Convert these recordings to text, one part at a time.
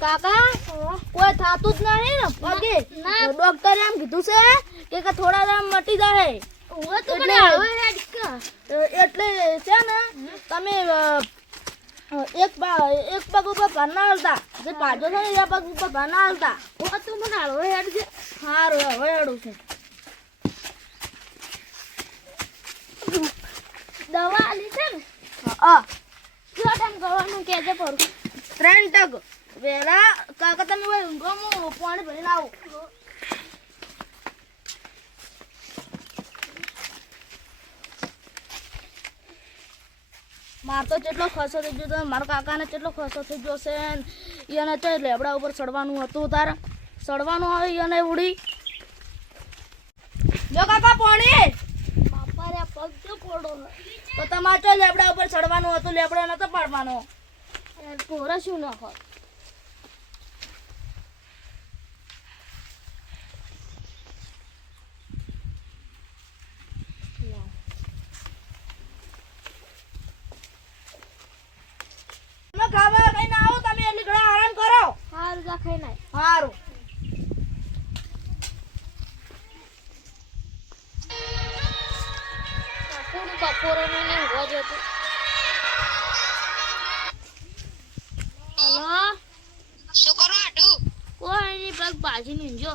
કાકા કોઈ થાતું જ નહીં ને પગે ડોક્ટરે એમ કીધું છે કે થોડા દામ મટી જાય એટલે છે ને તમે એક પગ ઉપર ભાર ના હાલતા જે પાછો છે ને એ પગ ઉપર ભાર ના હાલતા તું મને હળવો હેડ છે સારું હવે હેડું છે દવા આલી છે ને હા કેટલો ટાઈમ કરવાનું કેજે પર 3 ટક વેલા કાકા તમે ઓય ઊંઘો હું પાણી ભરીને આવું માર તો કેટલો ખર્ચો થઈ ગયો મારા કાકાને કેટલો ખર્ચો થઈ ગયો છે એને તો લેબડા ઉપર ચડવાનું હતું તારે ચડવાનું આવે એને ઉડી જો કાકા પાણી બાપા રે પગ તો પડો તો તમારે તો લેબડા ઉપર ચડવાનું હતું લેબડા નતો પાડવાનો પોરા શું નાખો ખાવા કઈ ના આવો તમે એટલી ઘણા આરામ કરો હારું જા ખાઈ નાય હારું કોણ બપોરનો ને હોવા જતો હલો શું કરો આટુ કોઈ ની પગ બાજી ની જો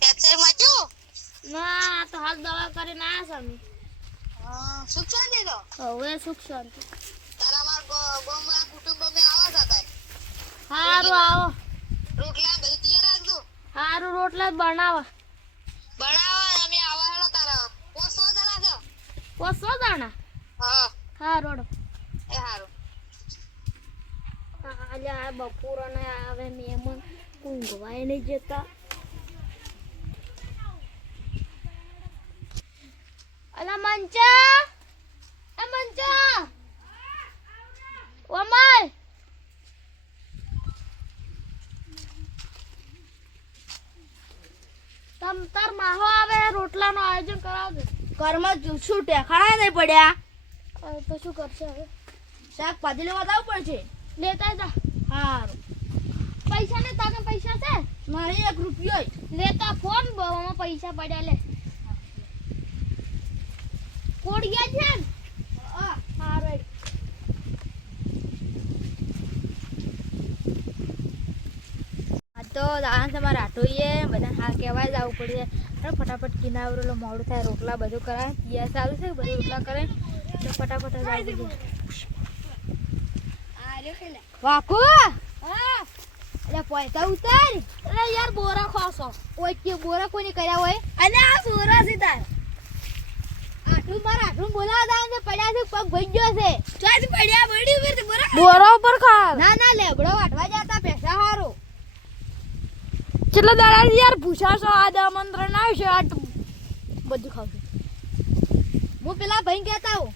કેચર મચો ના તો હાલ દવા કરીને આયા સામે સુખ શાંતિ તો હવે સુખ શાંતિ તારા માર ગોમાં કુટુંબ મે આવા હતા હારું આવો રોટલા બધું તૈયાર રાખજો હારું રોટલા બનાવો અમે આવા હેડો તારા પોસો દાણા હા હા રોડો એ હારું આલ્યા બપોરને આવે મેમન ઊંઘવાય નહીં જતા અલા મંચા ઓમાય તમ તાર માહો આવે રોટલાનો આયોજન કરાવજો ઘરમાં શું ટેખાડા નહીં પડ્યા તો શું કરશે હવે શાકભાજી લેવા જવું પડશે લેતા જા હારું પૈસા ને તાકે પૈસા છે મારે 1 રૂપિયો લેતા ફોન બવામાં પૈસા પડ્યા લે કોડ ગયા છે હારું તો દાદા તમારે આટોઈએ બધા હા કહેવાય જવું પડશે ફટાફટ કિનાવરો મોડું થાય રોટલા બધું કરાય પિયા સારું છે બધું રોટલા કરે તો ફટાફટ જવું પડશે વાકુ હા એટલે પૈસા ઉતાર એટલે યાર બોરા ખાસો ઓય કે બોરા કોઈને કર્યા હોય અને આ સોરા છે તાર આઠું બોલાવા દાવ ને પડ્યા છે પગ ભઈ ગયો છે ચાજ પડ્યા બડી ઉપર બોરા ઉપર ખા ના લેબડો વાટવા જતા પૈસા હારો કેટલા દાડા યાર પૂછાશો આ આમંત્રણ આવશે આ બધું ખાવશું હું પેલા ભાઈ કહેતા હું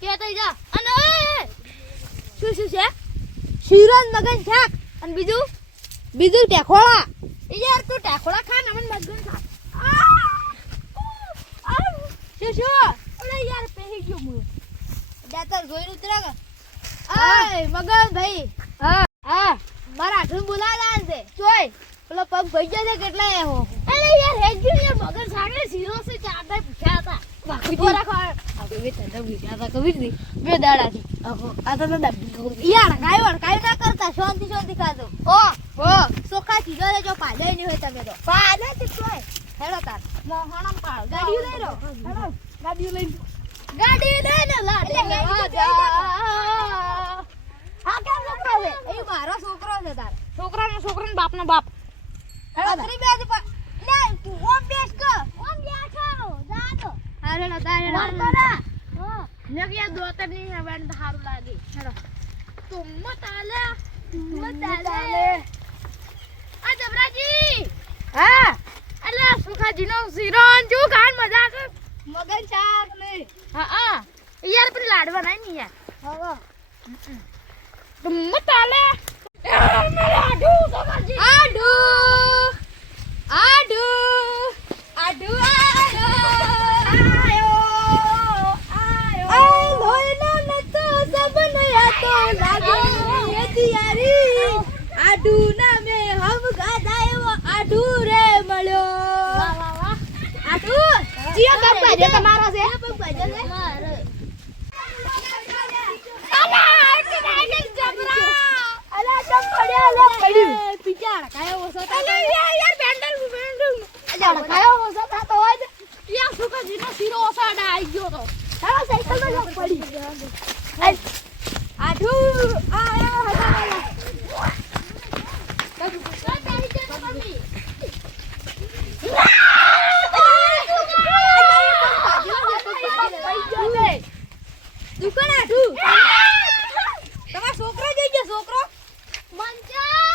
કહેતા જા અને શું છે શિરન મગન શાક અને બીજું ટેખોળા યાર તું ટેખોળા ખા ને મગન ખા શું અરે યાર પેહી ગયો હું દાતર જોઈ ઉતરા કે આય મગન ભાઈ હા મારા આઠું બોલાવા છે જોઈ પેલો પગ ભઈ ગયો છે કેટલા એવો અરે યાર હેગ્યું યાર મગર સાગરે સીરો સે ચાદા પૂછ્યા હતા બાકી તો રાખો હવે બે તને પૂછ્યા હતા કબીર ની બે દાડાથી આ તો દબી યાર કાઈ ના કરતા શાંતિ ખાજો ઓ સોખા ચીજો લેજો પાલે નહીં હોય તમે તો પાલે ચીટોય હેડો તાર મોહણમ પાળ ગાડી લઈ લો હેડો ગાડી લઈ ને લાડે હા કેમ છોકરો છે એ મારો છોકરો છે તાર છોકરાનો બાપનો બાપ અતરી બેજ પર લે તું ઓમ બેસ કો ઓમ બેઠો જા તો હારે ના તારે ના ને કે દોતર ની હવન હારું લાગે હેડો તું મત આલે આ જબરાજી હા અલા સુખાજી નો સિરોન જો ખાન મજા કર મગન શાક ને હા યાર પણ લાડવા નહીં યાર હા તું મત આલે મેરે આડુ સુખાજી આડુ આઠું ના મે હમ ગાધાયો આઠું રે મળ્યો વાહ વાહ વાહ આઠું ચિયા પગ ભાજો તમારો છે પગ ભાજો છે મારો અલા આઠું ડાયરેક્ટ જબરા અલા તો પડ્યા લે પડ્યું પીચાડ કાયો ઓસો અલા યાર બેન્ડલ અલા કાયો ઓસો થાતો હોય યા સુકાજીનો શીરો ઓસાડા આવી ગયો તો ચાલો સાયકલ માં પડી આઠું આયા હતા દુકાન આઠું તમારો છોકરો જોઈ ગયો છોકરો મંચા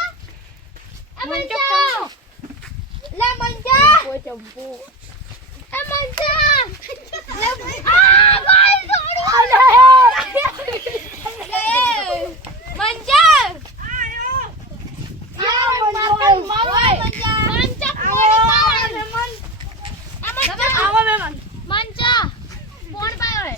એ મંચા લે મંચા ઓ ચંપુ એ મંચા લે આ બાલ છોડો મંચા આયો યા મંચા મંચા આવો મેમન મંચા કોણ પાયો રે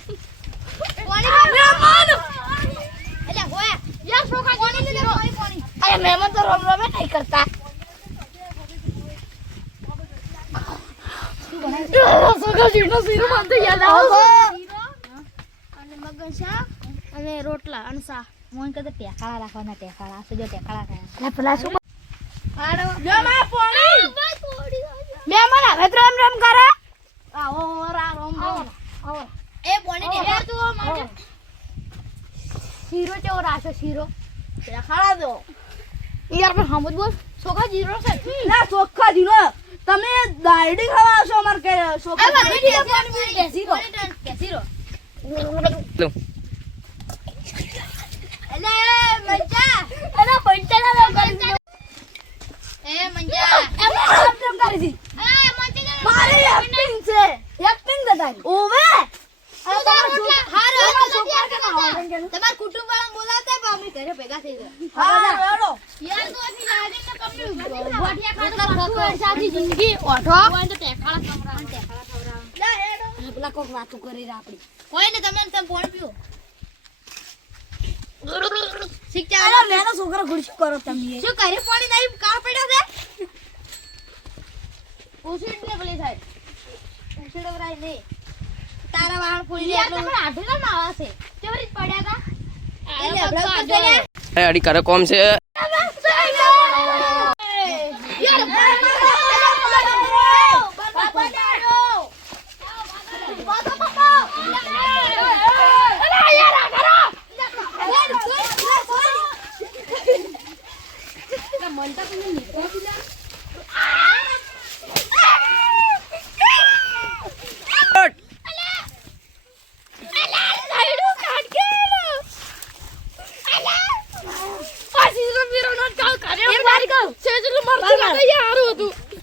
મહેમાન તો રોમ રોમે નહીં કરતા અને રોટલા અને શાક મોન કરતા ટેકાળા રાખવાના ટેકાળા સજો ટેકાળા ખાયા પેલા શું મહેમાન હવે તો રામ રામ કરે આવો રામ રામ આવો એ બોને ને યાર તું મારે શીરો કેવો રાશે શીરો ખાડા દો યાર પણ હમદ બોલ સોખા જીરો છે ના સોખા જીરો તમે દાયડી ખાવા આવશો અમાર કે સોખા કેસી રો એલે મંજા એલા પંચા ના કરી એ મંજા એ કેમ કરી દી એ મંજા મારે એક્ટિંગ છે એક્ટિંગ દતાઈ ઓવે તમાર કુટુંબ વાળા બોલાવતા પણ અમે ઘરે ભેગા થઈ ગયા હા રેડો યાર તો અસી લાગે ને કપડું ગોઠિયા ખાતો સાચી જિંદગી ઓઠો કોઈ તો ટેકાળા ખવરા લે હેડો પેલા કોક વાતો કરી રા આપડી કોઈ ને તમે ફોન પીઓ શીખતા અરે મેનો છોકરો ગુડશી કરો તમે શું કરે પાણી નહીં કાર પડ્યો છે ઉસીડ ને ભલે થાય ઉસીડ વરાય ને તારા વાળ ફોડી લે એટલે પણ આઢેલા માં આવે છે કેવરી પડ્યા હતા એ અડી કરે કોમ છે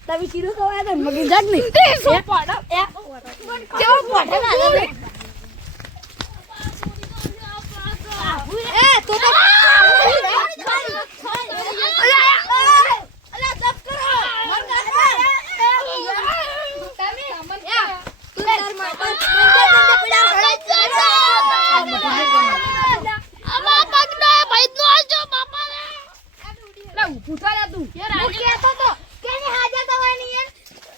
તમે શીરો ખવાયા તો મગી જાગ નહીં તે સો પાડા એ કેવો પાડા ના એ તો અલા તપ કરો મર ના તમે અમન તું તાર માં આમાં પગનો ભાઈનો આજો બાપા રે લે ઉઠા રે તું યાર આ કેતો તો કેને હાજા દવાની યાર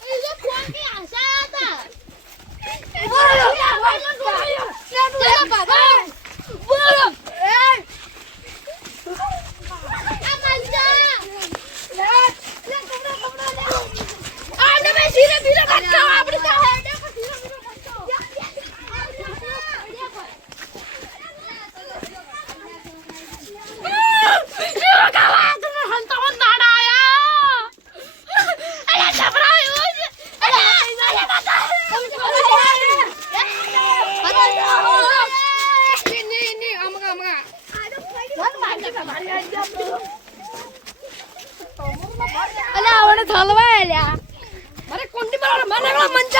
એ જો કોણ કે આશા હતા બોલો બાબા બોલો એ આ મંજા લે કમરા લે આ ને મે શીરે બીરે બચ્ચા આપણે તો હેડે પર શીરે બીરે બચ્ચા શીરો ખાવા તો હંતા નાડા આયા અલા જબરા યુજ અલા બાબા ની અમગા વન માગે મારી આઈ અલા આવડે થાલવા આલ્યા મારે કોંડી મારા મને મંજા